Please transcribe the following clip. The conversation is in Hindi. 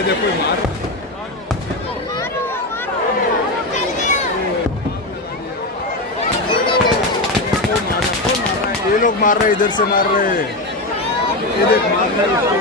ये देखो मार, ये लोग मार रहे, इधर से मार रहे, ये देख मार रहे इसको।